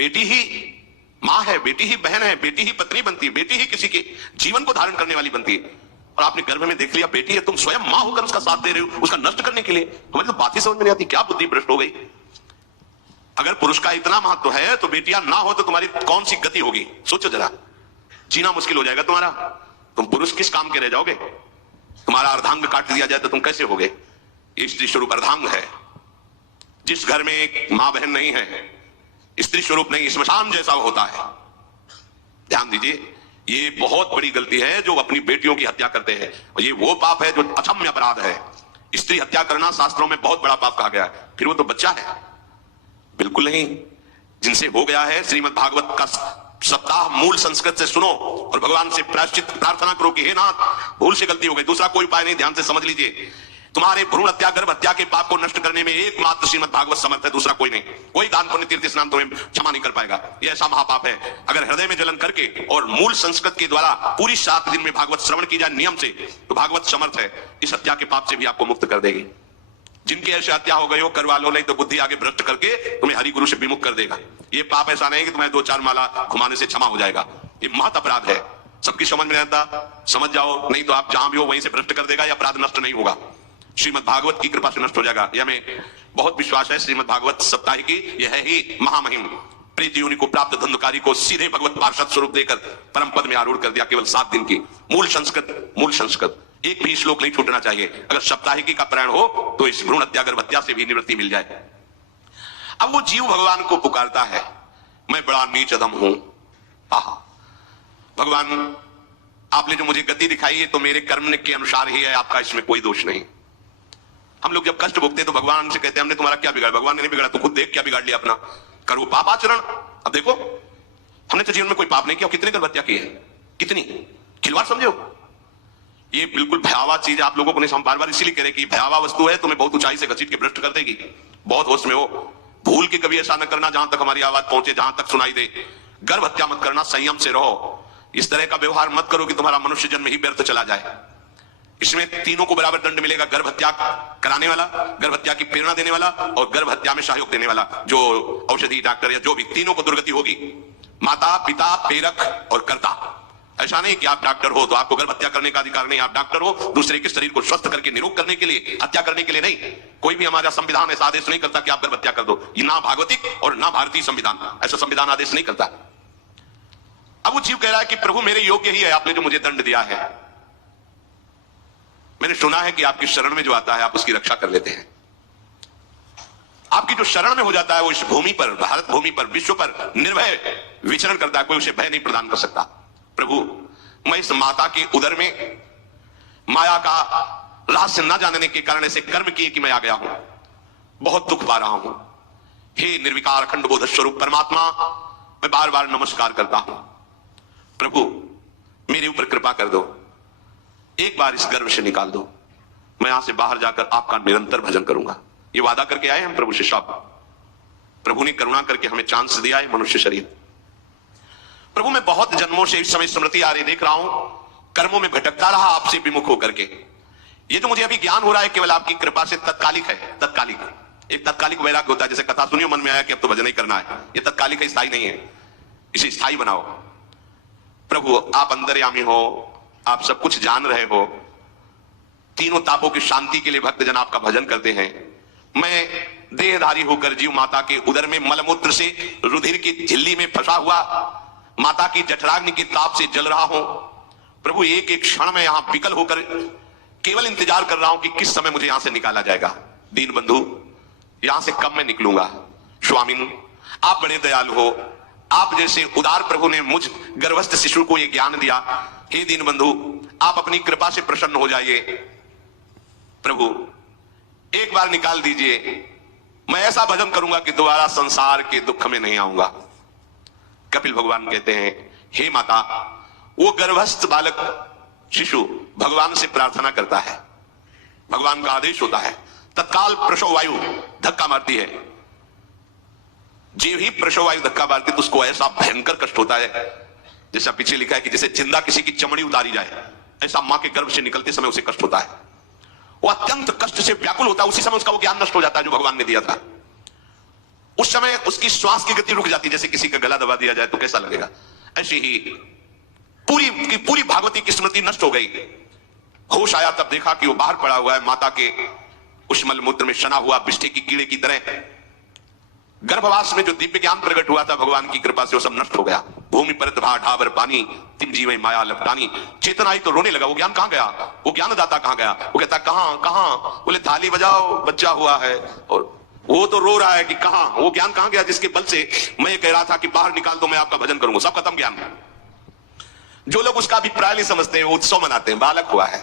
बेटी ही मां है, बेटी ही बहन है, बेटी ही पत्नी बनती है, बेटी ही किसी के जीवन को धारण करने वाली बनती है। और आपने गर्भ में देख लिया बेटी है, तुम स्वयं मां होकर उसका साथ दे रहे हो, उसका नष्ट करने के लिए। हमें तो बात ही समझ में नहीं आती, क्या बुद्धि भ्रष्ट हो गई। अगर पुरुष का इतना महत्व है तो बेटियां ना हो तो तुम्हारी कौन सी गति होगी, सोचो जरा। जीना मुश्किल हो जाएगा तुम्हारा। तुम पुरुष किस काम के रह जाओगे। तुम्हारा अर्धांग काट दिया जाए तो तुम कैसे होगे। स्त्री स्वरूप अर्धांग है। जिस घर में एक मां बहन नहीं है, स्त्री स्वरूप नहीं, स्मशान जैसा होता है। ध्यान दीजिए, ये बहुत बड़ी गलती है जो अपनी बेटियों की हत्या करते हैं। और ये वो पाप है जो अक्षम्य अपराध है। स्त्री हत्या करना शास्त्रों में बहुत बड़ा पाप कहा गया है। फिर वो तो बच्चा है, बिल्कुल नहीं। जिनसे हो गया है, श्रीमद् भागवत का सप्ताह मूल संस्कृत से सुनो और भगवान से प्रायश्चित प्रार्थना करो कि हे नाथ, भूल से गलती हो गई, दूसरा कोई उपाय नहीं। ध्यान से समझ लीजिए, तुम्हारे भ्रूण हत्या गर्भ हत्या के पाप को नष्ट करने में एकमात्र श्रीमद् भागवत समर्थ है, दूसरा कोई नहीं। कोई दान पुण्य तीर्थ स्नान तुम्हें क्षमा नहीं कर पाएगा। यह ऐसा महापाप है। अगर हृदय में जलन करके और मूल संस्कृत के द्वारा पूरी 7 दिन में भागवत श्रवण की जाए नियम से, तो भागवत समर्थ है, इस हत्या के पाप से भी आपको मुक्त कर देगी। जिनकी ऐसी हत्या हो गई हो करवा लो, नहीं तो बुद्धि आगे भ्रष्ट करके तुम्हें हरि गुरु से विमुख कर देगा। ये पाप ऐसा नहीं कि तुम्हें 2-4 माला घुमाने से क्षमा हो जाएगा। ये महत अपराध है। सबकी समझ में आता, समझ जाओ, नहीं तो आप जहां भी हो वहीं से भ्रष्ट कर देगा। यह अपराध नष्ट नहीं होगा, श्रीमद् भागवत की कृपा से नष्ट हो जाएगा। यह हमें बहुत विश्वास है। श्रीमद् भागवत सप्ताह की यह है ही महामहिम। प्रिय जीवनी को प्राप्त धंधकारी को सीधे भगवत पार्षद स्वरूप देकर परम पद में आरूढ़ कर दिया। केवल 7 दिन की मूल संस्कृत एक भी श्लोक नहीं छूटना चाहिए। अगर सप्ताहिकी का प्राण हो तो इस भ्रूण हत्या गर्भ हत्या से भी निवृत्ति मिल जाए। अब वो जीव भगवान को पुकारता है, मैं बड़ा नीच अधम हूं। आहा, भगवान आपने जो मुझे गति दिखाई है तो मेरे कर्म के अनुसार ही है, आपका इसमें कोई दोष नहीं। हम लोग जब कष्ट भोगते तो भगवान से कहते हैं हमने तुम्हारा क्या बिगाड़ा। भगवान ने नहीं बिगाड़ा, तू खुद देख क्या बिगाड़ लिया अपना। करो पापाचरण। अब देखो, हमने तो जीवन में कोई पाप नहीं किया, कितने गर्भ हत्या की है, कितनी खिलवाड़ समझो। ये बिल्कुल भयावह चीज आप लोगों को नहीं, हम बार बार इसीलिए कह रहे कि भयावह वस्तु है, तुम्हें बहुत ऊंचाई से घसीट के भ्रष्ट कर देगी। बहुत होश में हो, भूल के कभी ऐसा न करना जहां तक हमारी आवाज पहुंचे, जहां तक सुनाई दे। गर्भ हत्या मत करना, संयम से रहो। इस तरह का व्यवहार मत करो कि तुम्हारा मनुष्य जन्म ही व्यर्थ चला जाए। इसमें तीनों को बराबर दंड मिलेगा, गर्भ हत्या कराने वाला, गर्भ हत्या की प्रेरणा देने वाला और गर्भ हत्या में सहयोग देने वाला जो औषधि डॉक्टर या जो भी, तीनों को दुर्गति होगी। माता पिता प्रेरक और कर्ता। ऐसा नहीं कि आप डॉक्टर हो तो आपको गर्भ हत्या करने का अधिकार नहीं। आप डॉक्टर हो दूसरे के शरीर को स्वस्थ करके निरोग करने के लिए, हत्या करने के लिए नहीं। कोई भी हमारा संविधान ऐसा आदेश नहीं करता कि आप गर्भ हत्या कर दो। ये ना भागवतिक और ना भारतीय संविधान ऐसा संविधान आदेश नहीं करता। अब वो जीव कह रहा है कि प्रभु मेरे योग्य ही है आपने जो मुझे दंड दिया है। मैंने सुना है कि आपकी शरण में जो आता है आप उसकी रक्षा कर लेते हैं। आपकी जो शरण में हो जाता है वो इस भूमि पर, भारत भूमि पर, विश्व पर निर्भय विचरण करता है, कोई उसे भय नहीं प्रदान कर सकता। प्रभु मैं इस माता के उदर में माया का रहस्य न जानने के कारण ऐसे कर्म किए कि मैं आ गया हूं, बहुत दुख पा रहा हूं। हे निर्विकार अखंड बोध स्वरूप परमात्मा, मैं बार बार नमस्कार करता हूं। प्रभु मेरे ऊपर कृपा कर दो, एक बार इस गर्भ से निकाल दो। मैं यहां से बाहर जाकर आपका निरंतर भजन करूंगा। ये वादा करके आए हम प्रभु से सब। प्रभु ने करुणा करके हमें चांस दिया है मनुष्य शरीर। प्रभु मैं बहुत जन्मों से इस समय स्मृति आ रही देख रहा हूं, कर्मों में भटकता रहा आपसे विमुख होकर के। ये तो मुझे अभी ज्ञान हो रहा है केवल आपकी कृपा से तत्कालिक है। तत्कालिक एक तत्कालिक वैराग्य होता है, जैसे कथा सुनियो मन में आया कि अब तो भजन ही करना है। ये तत्कालिक है, स्थायी नहीं है। इसे स्थायी बनाओ। प्रभु आप अंतर्यामी हो, आप सब कुछ जान रहे हो। तीनों तापों की शांति के लिए भक्तजन आपका भजन करते हैं। मैं देहधारी होकर जीव माता के उदर में मलमूत्र से रुधिर की झिल्ली में फंसा हुआ माता की जठराग्नि की ताप से जल रहा हूं। प्रभु एक एक क्षण में यहां विकल होकर केवल इंतजार कर रहा हूं कि किस समय मुझे यहां से निकाला जाएगा। दीन बंधु यहां से कब मैं निकलूंगा। स्वामिन आप बड़े दयालु हो, आप जैसे उदार प्रभु ने मुझ गर्भस्थ शिशु को यह ज्ञान दिया। हे दीन बंधु आप अपनी कृपा से प्रसन्न हो जाइए। प्रभु एक बार निकाल दीजिए, मैं ऐसा भजन करूंगा कि दोबारा संसार के दुख में नहीं आऊंगा। कपिल भगवान कहते हैं हे माता, वो गर्भस्थ बालक शिशु भगवान से प्रार्थना करता है, भगवान का आदेश होता है, तत्काल प्रसव वायु धक्का मारती है। जीव ही प्रसव वायु धक्का मारती तो उसको ऐसा भयंकर कष्ट होता है, जैसा पीछे लिखा है कि जैसे जिंदा किसी की चमड़ी उतारी जाए, ऐसा मां के गर्भ से निकलते समय उसे कष्ट होता है। वो अत्यंत कष्ट से व्याकुल होता है। उसी समय उसका वो ज्ञान नष्ट हो जाता है जो भगवान ने दिया था। उस समय उसकी श्वास की गति रुक जाती, जैसे किसी का गला दबा दिया जाए तो कैसा लगेगा। ऐसी ही पूरी की पूरी भागवती की स्मृति नष्ट हो गई। होश आया तब देखा कि वो बाहर पड़ा हुआ है, माता के उस मलमूत्र में सना हुआ बिष्ठे की कीड़े की तरह। गर्भवास में जो दिव्य ज्ञान प्रकट हुआ था भगवान की कृपा से, वो सब नष्ट हो गया। भूमि पर भा ढाबर पानी, तिम जीवे माया लपटानी। चेतना आई तो रोने लगा, वो ज्ञान कहां गया, वो ज्ञानदाता कहां गया। वो कहता कहां कहां, बोले थाली बजाओ बच्चा हुआ है, और वो तो रो रहा है कि कहां, वो ज्ञान कहां गया जिसके बल से मैं कह रहा था कि बाहर निकाल दो मैं आपका भजन करूंगा। सब खत्म ज्ञान। जो लोग उसका अभिप्राय नहीं समझते हैं वो उत्सव मनाते हैं, बालक हुआ है।